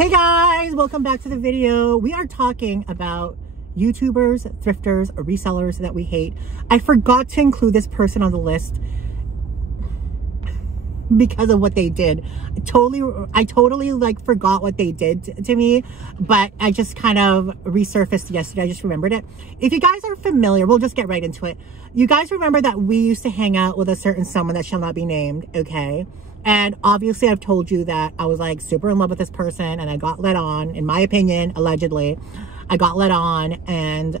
Hey guys, welcome back to the video. We are talking about YouTubers, thrifters, or resellers that we hate. I forgot to include this person on the list because of what they did. I totally like forgot what they did to me, but I just kind of resurfaced yesterday. I just remembered it. If you guys are familiar, we'll just get right into it. You guys remember that we used to hang out with a certain someone that shall not be named, okay? And obviously I've told you that I was like super in love with this person and I got led on, in my opinion, allegedly. I got led on and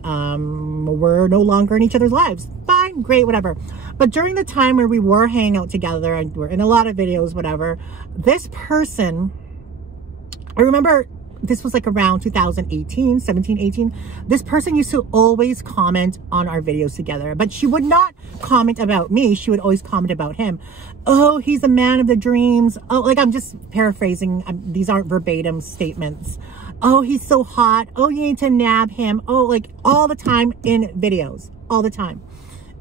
we're no longer in each other's lives. Fine, great, whatever. But during the time where we were hanging out together and we're in a lot of videos, whatever, this person, I remember this was like around 2018, 17, 18. This person used to always comment on our videos together, but she would not comment about me. She would always comment about him. Oh, he's a man of the dreams. Oh, like I'm just paraphrasing. These aren't verbatim statements. Oh, he's so hot. Oh, you need to nab him. Oh, like all the time in videos, all the time.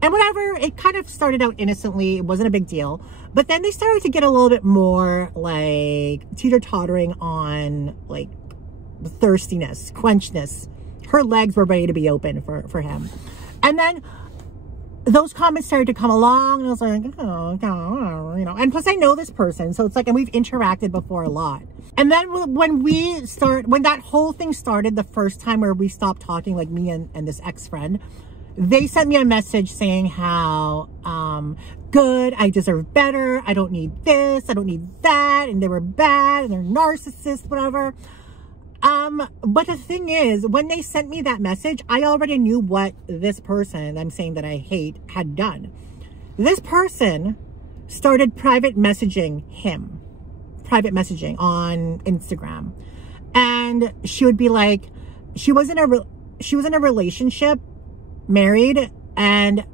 And whatever, it kind of started out innocently. It wasn't a big deal. But then they started to get a little bit more like teeter-tottering on like thirstiness, quenchness. Her legs were ready to be open for him. And then those comments started to come along and I was like, oh, you know, and plus I know this person. So it's like, and we've interacted before a lot. And then when that whole thing started, the first time where we stopped talking, like me and this ex-friend, they sent me a message saying how good, I deserve better, I don't need this, I don't need that, and they were bad, and they're narcissists, whatever. But the thing is, when they sent me that message, I already knew what this person I'm saying that I hate had done. This person started private messaging him, private messaging on Instagram. And she would be like, she was in a relationship, married, and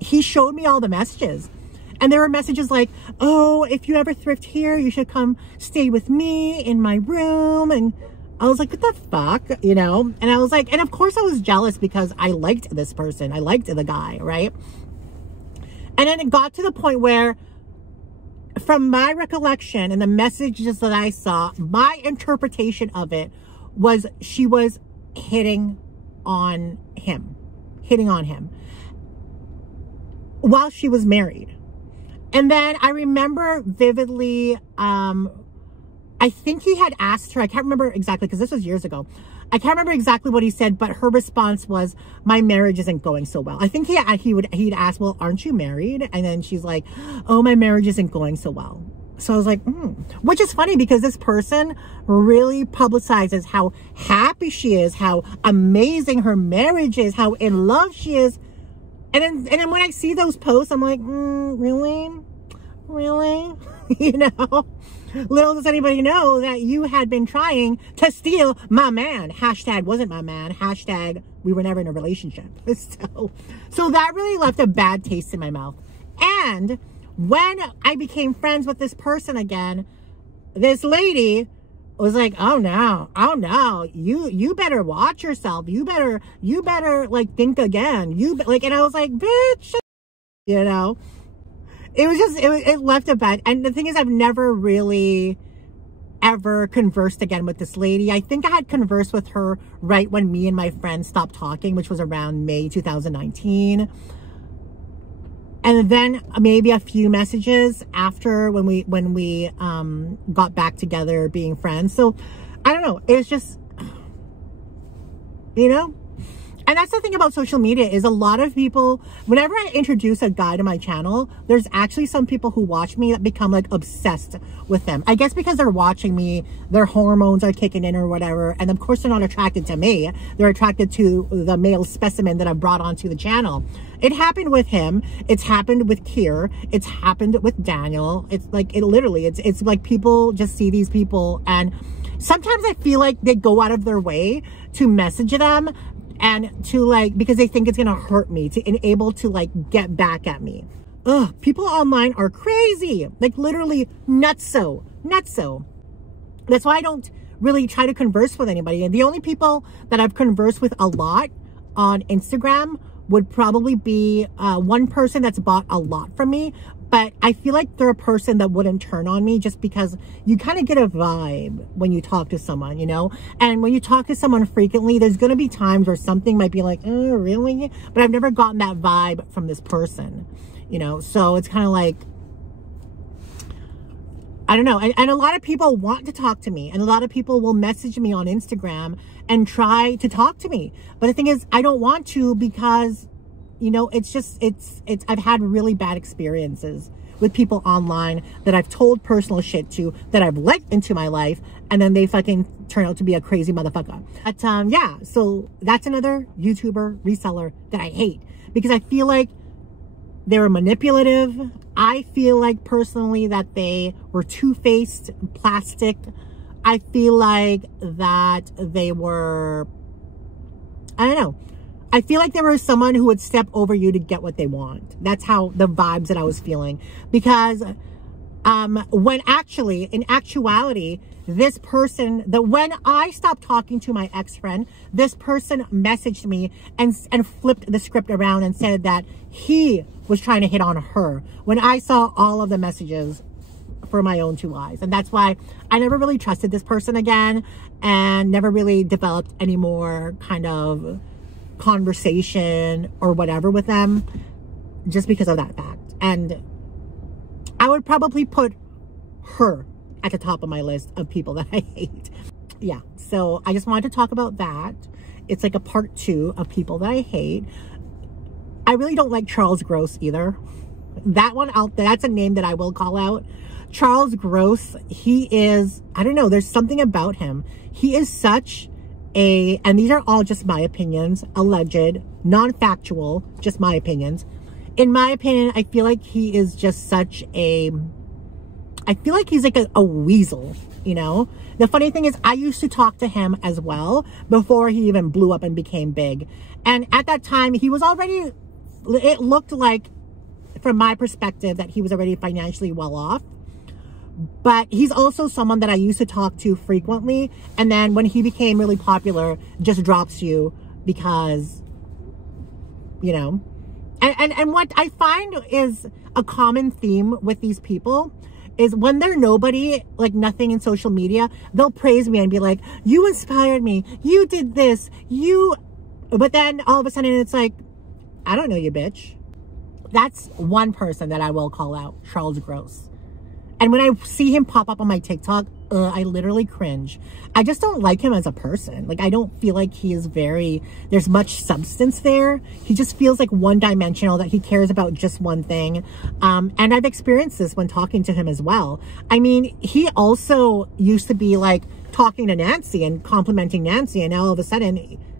he showed me all the messages. And there were messages like, oh, if you ever thrift here, you should come stay with me in my room. And I was like, what the fuck, you know? And I was like, and of course I was jealous because I liked this person. I liked the guy, right? And then it got to the point where, from my recollection and the messages that I saw, my interpretation of it was she was hitting on him while she was married. And then I remember vividly, I think he had asked her, I can't remember exactly because this was years ago. I can't remember exactly what he said, but her response was, my marriage isn't going so well. I think he'd ask, well, aren't you married? And then she's like, oh, my marriage isn't going so well. So I was like, which is funny because this person really publicizes how happy she is, how amazing her marriage is, how in love she is. And then when I see those posts, I'm like, really? Really? You know? Little does anybody know that you had been trying to steal my man. Hashtag wasn't my man. Hashtag we were never in a relationship. So that really left a bad taste in my mouth. And when I became friends with this person again, this lady was like, oh no, you better watch yourself. You better like think again. And I was like, bitch, you know, it was just, it left a bad, and the thing is, I've never really ever conversed again with this lady. I think I had conversed with her right when me and my friend stopped talking, which was around May 2019. And then maybe a few messages after when we got back together being friends. So I don't know. It's just, you know, and that's the thing about social media is a lot of people, whenever I introduce a guy to my channel, there's actually some people who watch me that become like obsessed with them. I guess because they're watching me, their hormones are kicking in or whatever. And of course they're not attracted to me. They're attracted to the male specimen that I've brought onto the channel. It happened with him. It's happened with Kier. It's happened with Daniel. It's like, it's like people just see these people, and sometimes I feel like they go out of their way to message them and to like, because they think it's going to hurt me, to enable to like get back at me. Ugh, people online are crazy. Like literally nutso. That's why I don't really try to converse with anybody. And the only people that I've conversed with a lot on Instagram would probably be one person that's bought a lot from me, but I feel like they're a person that wouldn't turn on me just because you kind of get a vibe when you talk to someone, you know? And when you talk to someone frequently, there's going to be times where something might be like, oh, really? But I've never gotten that vibe from this person, you know? So it's kind of like, I don't know. And a lot of people want to talk to me, and a lot of people will message me on Instagram and try to talk to me. But the thing is, I don't want to because, you know, it's just, I've had really bad experiences with people online that I've told personal shit to, that I've let into my life, and then they fucking turn out to be a crazy motherfucker. But yeah, so that's another YouTuber reseller that I hate because I feel like they were manipulative. I feel like personally that they were two-faced, plastic. I feel like that they were, I don't know. I feel like there was someone who would step over you to get what they want. That's how the vibes that I was feeling. Because when actually, in actuality, this person, when I stopped talking to my ex-friend, this person messaged me and flipped the script around and said that he was trying to hit on her when I saw all of the messages for my own two eyes. And that's why I never really trusted this person again and never really developed any more kind of conversation or whatever with them just because of that fact. And I would probably put her at the top of my list of people that I hate. Yeah, so I just wanted to talk about that. It's like a part 2 of people that I hate. I really don't like Charles Gross either. That one out there, that's a name that I will call out. Charles Gross, he is, I don't know, there's something about him. He is such a, and these are all just my opinions, alleged, non-factual, just my opinions. In my opinion, I feel like he is just such a, I feel like he's like a weasel, you know? The funny thing is, I used to talk to him as well before he even blew up and became big. And at that time, he was already, it looked like, from my perspective, that he was already financially well off. But he's also someone that I used to talk to frequently. And then when he became really popular, just drops you because, you know. And what I find is a common theme with these people is when they're nobody, like nothing in social media, they'll praise me and be like, you inspired me. You did this. You... But then all of a sudden it's like, I don't know you, bitch. That's one person that I will call out, Charles Gross. And when I see him pop up on my TikTok, I literally cringe. I just don't like him as a person. Like, I don't feel like he is very, there's much substance there. He just feels like one-dimensional, that he cares about just one thing. And I've experienced this when talking to him as well. I mean, he also used to be like talking to Nancy and complimenting Nancy. And now all of a sudden,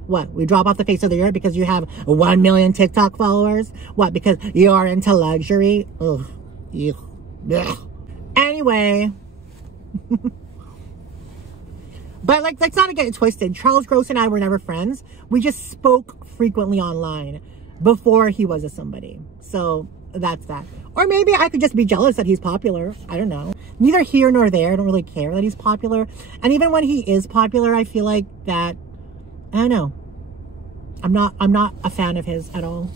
what? We drop off the face of the earth because you have 1 million TikTok followers? What? Because you're into luxury? Ugh. Ew. Ugh. Anyway, but like, let's not get it twisted. Charles Gross and I were never friends. We just spoke frequently online before he was a somebody. So that's that. Or maybe I could just be jealous that he's popular. I don't know. Neither here nor there. I don't really care that he's popular. And even when he is popular, I feel like that, I don't know. I'm not a fan of his at all.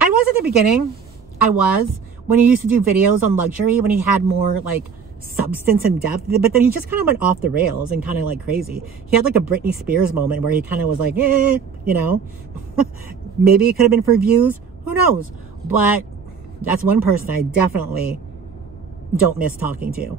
I was at the beginning. I was. When he used to do videos on luxury, when he had more like substance and depth, but then he just kind of went off the rails and kind of like crazy. He had like a Britney Spears moment where he kind of was like, you know, maybe it could have been for views. Who knows? But that's one person I definitely don't miss talking to.